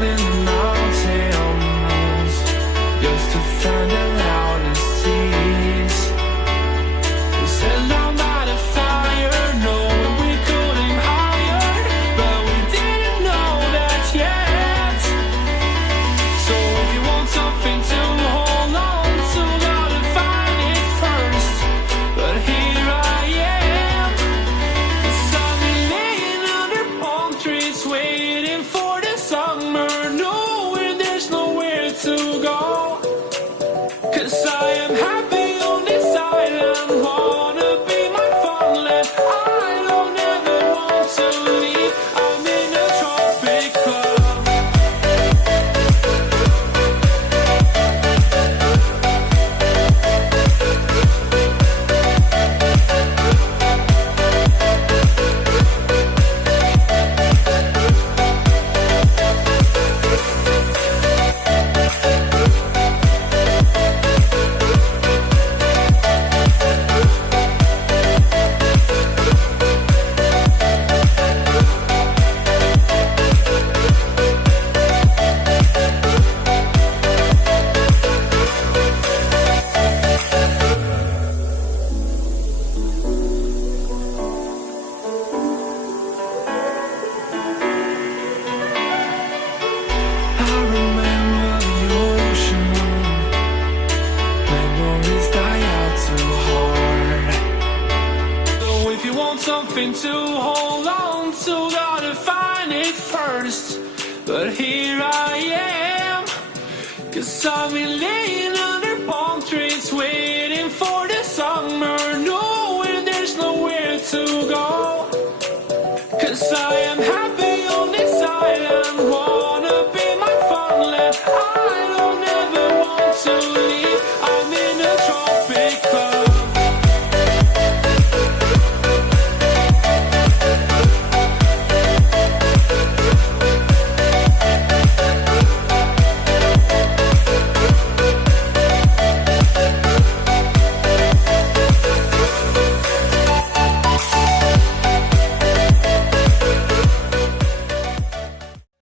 climbing the mountains just to find the loudest tears. We sat down by the fire, knowing we could aim higher, but we didn't know that yet. So if you want something to hold on to, gotta find it first. But here I am, 'cause I've been laying under palm trees, waiting for the summer, knowing there's nowhere to go. 'Cause I am happy on this island, wanna be my farmland. I don't ever want to leave, I'm in a tropic club. I remember the ocean, memories die out too hard. So if you want something to hold on to, gotta find it first. But here I am, 'cause I've been laying under palm trees, waiting